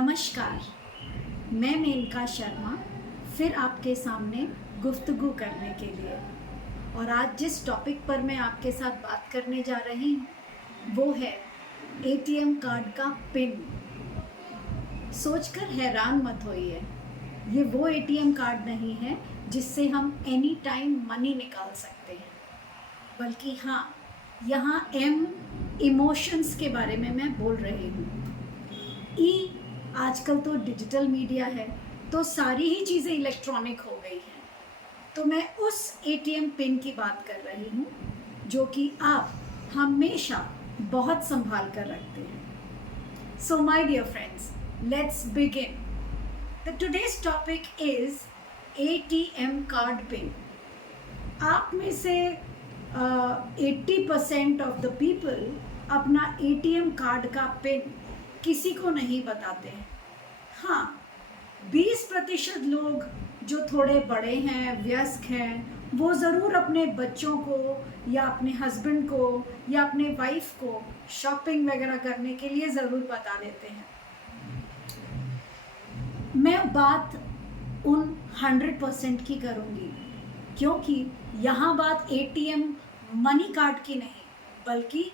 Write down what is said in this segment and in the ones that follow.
नमस्कार, मैं मेनका शर्मा फिर आपके सामने गुफ्तगू करने के लिए। और आज जिस टॉपिक पर मैं आपके साथ बात करने जा रही हूँ वो है एटीएम कार्ड का पिन। सोचकर हैरान मत होइए, ये वो एटीएम कार्ड नहीं है जिससे हम एनी टाइम मनी निकाल सकते हैं, बल्कि हाँ, यहाँ इमोशंस के बारे में मैं बोल रही हूँ। आजकल तो डिजिटल मीडिया है, तो सारी ही चीज़ें इलेक्ट्रॉनिक हो गई हैं। तो मैं उस एटीएम पिन की बात कर रही हूँ जो कि आप हमेशा बहुत संभाल कर रखते हैं। So my dear friends, let's begin. The today's topic is ATM card pin. आप में से 80% ऑफ द पीपल अपना एटीएम कार्ड का पिन किसी को नहीं बताते हैं। हाँ, 20% लोग जो थोड़े बड़े हैं, वयस्क हैं, वो ज़रूर अपने बच्चों को या अपने हस्बैंड को या अपने वाइफ को शॉपिंग वगैरह करने के लिए ज़रूर बता देते हैं। मैं बात उन 100% की करूँगी, क्योंकि यहाँ बात एटीएम मनी कार्ड की नहीं, बल्कि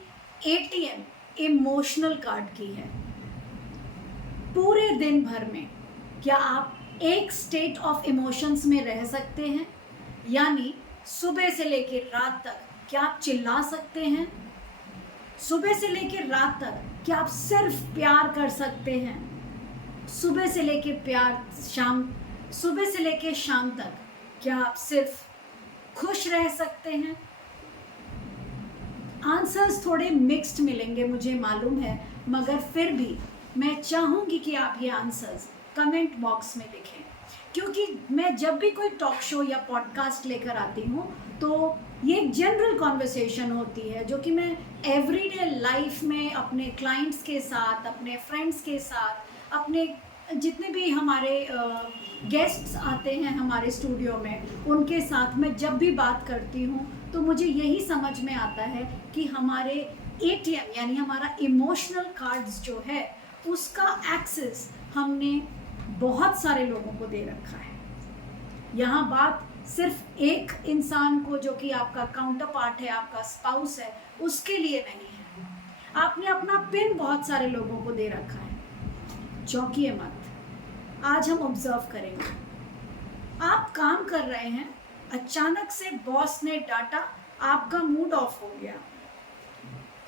एटीएम इमोशनल कार्ड की है। पूरे दिन भर में क्या आप एक स्टेट ऑफ इमोशंस में रह सकते हैं? यानी सुबह से लेकर रात तक क्या आप चिल्ला सकते हैं? सुबह से लेकर रात तक क्या आप सिर्फ प्यार कर सकते हैं? सुबह से लेकर शाम तक क्या आप सिर्फ खुश रह सकते हैं? आंसर्स थोड़े मिक्स्ड मिलेंगे, मुझे मालूम है, मगर फिर भी मैं चाहूँगी कि आप ये आंसर्स कमेंट बॉक्स में लिखें, क्योंकि मैं जब भी कोई टॉक शो या पॉडकास्ट लेकर आती हूँ तो ये एक जनरल कॉन्वर्सेशन होती है जो कि मैं एवरीडे लाइफ में अपने क्लाइंट्स के साथ, अपने फ्रेंड्स के साथ, अपने जितने भी हमारे गेस्ट्स आते हैं हमारे स्टूडियो में, उनके साथ मैं जब भी बात करती हूँ तो मुझे यही समझ में आता है कि हमारे एटीएम यानी हमारा इमोशनल कार्ड्स जो है उसका एक्सेस हमने बहुत सारे लोगों को दे रखा है। यहाँ बात सिर्फ एक इंसान को जो कि आपका काउंटर पार्ट है, आपका स्पाउस है, उसके लिए नहीं है। आपने अपना पिन बहुत सारे लोगों को दे रखा है। चौंकिए मत, आज हम ऑब्जर्व करेंगे। आप काम कर रहे हैं, अचानक से बॉस ने डांटा, आपका मूड ऑफ हो गया।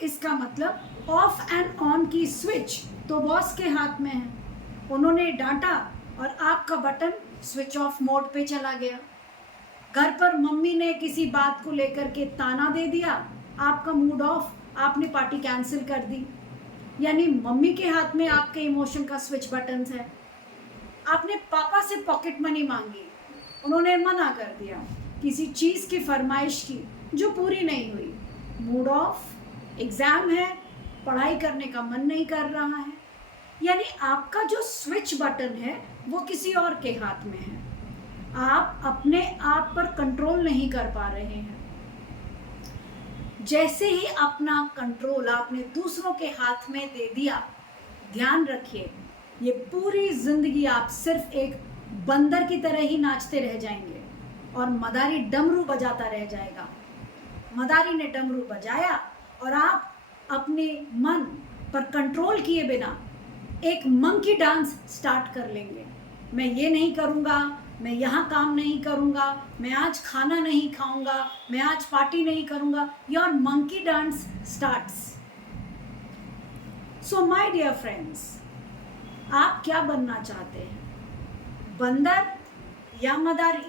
इसका मतलब ऑफ एंड ऑन की स्विच तो बॉस के हाथ में है। उन्होंने डांटा और आपका बटन स्विच ऑफ मोड पे चला गया। घर पर मम्मी ने किसी बात को लेकर के ताना दे दिया, आपका मूड ऑफ, आपने पार्टी कैंसिल कर दी। यानी मम्मी के हाथ में आपके इमोशन का स्विच बटन है। आपने पापा से पॉकेट मनी मांगी, उन्होंने मना कर दिया। किसी चीज़ की फरमाइश की जो पूरी नहीं हुई, मूड ऑफ। एग्ज़ाम है, पढ़ाई करने का मन नहीं कर रहा है। यानी आपका जो स्विच बटन है वो किसी और के हाथ में है। आप अपने आप पर कंट्रोल नहीं कर पा रहे हैं। जैसे ही अपना कंट्रोल आपने दूसरों के हाथ में दे दिया, ध्यान रखिए, ये पूरी जिंदगी आप सिर्फ एक बंदर की तरह ही नाचते रह जाएंगे और मदारी डमरू बजाता रह जाएगा। मदारी ने डमरू बजाया और आप अपने मन पर कंट्रोल किए बिना एक मंकी डांस स्टार्ट कर लेंगे। मैं ये नहीं करूँगा, मैं यहाँ काम नहीं करूँगा, मैं आज खाना नहीं खाऊँगा, मैं आज पार्टी नहीं करूँगा। Your monkey dance starts. So my dear friends, आप क्या बनना चाहते हैं, बंदर या मदारी?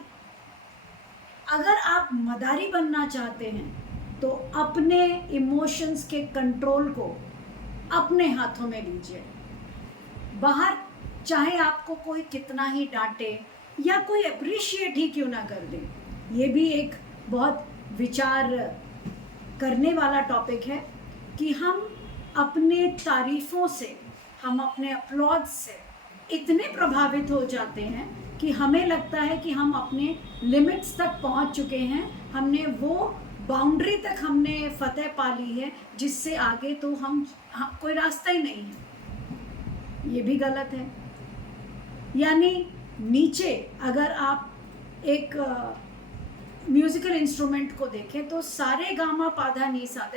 अगर आप मदारी बनना चाहते हैं तो अपने इमोशंस के कंट्रोल को अपने हाथों में लीजिए। बाहर चाहे आपको कोई कितना ही डांटे या कोई अप्रिशिएट ही क्यों ना कर दे, ये भी एक बहुत विचार करने वाला टॉपिक है कि हम अपने तारीफ़ों से, हम अपने अपलॉज से इतने प्रभावित हो जाते हैं कि हमें लगता है कि हम अपने लिमिट्स तक पहुंच चुके हैं, हमने वो बाउंड्री तक हमने फतेह पा ली है जिससे आगे तो हम कोई रास्ता ही नहीं है। ये भी गलत है। यानी नीचे अगर आप एक म्यूजिकल इंस्ट्रूमेंट को देखें तो सारे गामा पाधा नीसा,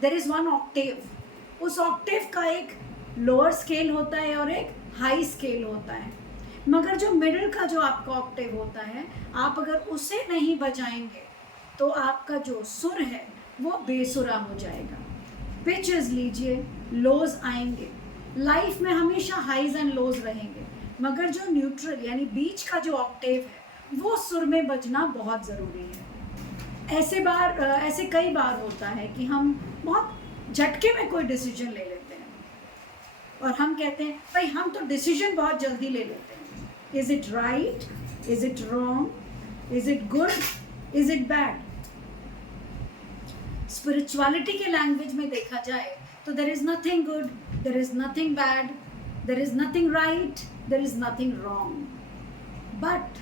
देर इज वन ऑक्टेव। उस ऑक्टेव का एक लोअर स्केल होता है और एक हाई स्केल होता है, मगर जो मिडिल का जो आपका ऑक्टेव होता है, आप अगर उसे नहीं बजाएंगे तो आपका जो सुर है वो बेसुरा हो जाएगा। पिचेस लीजिए, लोज आएंगे। लाइफ में हमेशा हाईज एंड लोज रहेंगे, मगर जो न्यूट्रल यानी बीच का जो ऑक्टेव है वो सुर में बजना बहुत ज़रूरी है। ऐसे कई बार होता है कि हम बहुत झटके में कोई डिसीजन ले लेते हैं और हम कहते हैं भाई हम तो डिसीजन बहुत जल्दी ले लेते हैं। Is it right? Is it wrong? Is it good? Is it bad? Spirituality के लैंग्वेज में देखा जाए तो there is nothing good, there is nothing bad, there is nothing right, there is nothing wrong, but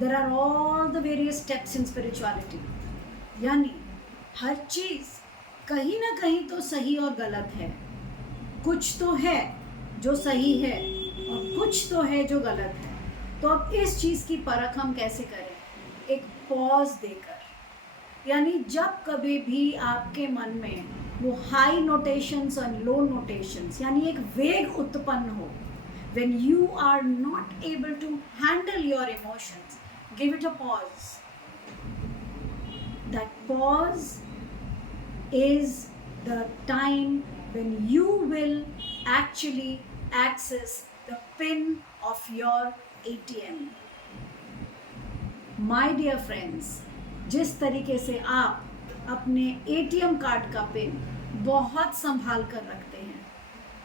there are all the various steps in spirituality. यानी हर चीज़ कहीं ना कहीं तो सही और गलत है, कुछ तो है जो सही है और कुछ तो है जो गलत है। तो अब इस चीज़ की परख हम कैसे करें? एक पॉज देकर। यानी जब कभी भी आपके मन में वो हाई नोटेशंस और लो नोटेशंस यानी एक वेग उत्पन्न हो, when you are not able to handle your emotions, give it a pause. That pause is the time when you will actually access the pin of your ATM. My dear friends, जिस तरीके से आप अपने ATM card का pin बहुत संभाल कर रखते हैं,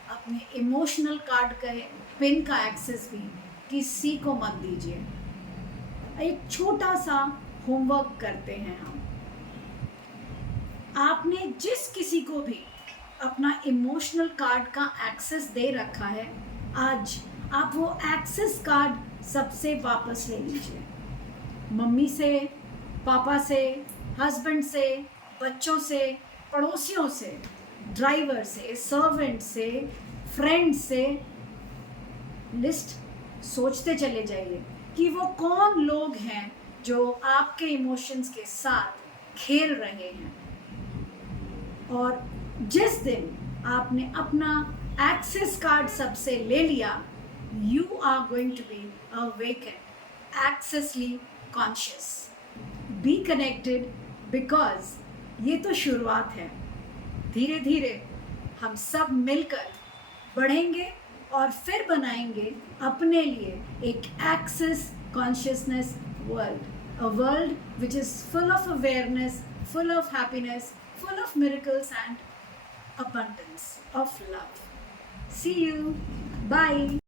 अपने इमोशनल कार्ड का पिन का एक्सेस भी किसी को मत दीजिए। एक छोटा सा होमवर्क करते हैं हम। आपने जिस किसी को भी अपना इमोशनल कार्ड का एक्सेस दे रखा है, आज आप वो एक्सेस कार्ड सबसे वापस ले लीजिए। मम्मी से, पापा से, हस्बैंड से, बच्चों से, पड़ोसियों से, ड्राइवर से, सर्वेंट से, फ्रेंड से। लिस्ट सोचते चले जाइए कि वो कौन लोग हैं जो आपके इमोशंस के साथ खेल रहे हैं। और जिस दिन आपने अपना एक्सेस कार्ड सबसे ले लिया, you are going to be awaken, excessively conscious. Be connected, because ये तो शुरुआत है। धीरे धीरे हम सब मिलकर बढ़ेंगे और फिर बनाएंगे अपने लिए एक excess consciousness world, a world which is full of awareness, full of happiness, full of miracles and abundance of love. See you. Bye.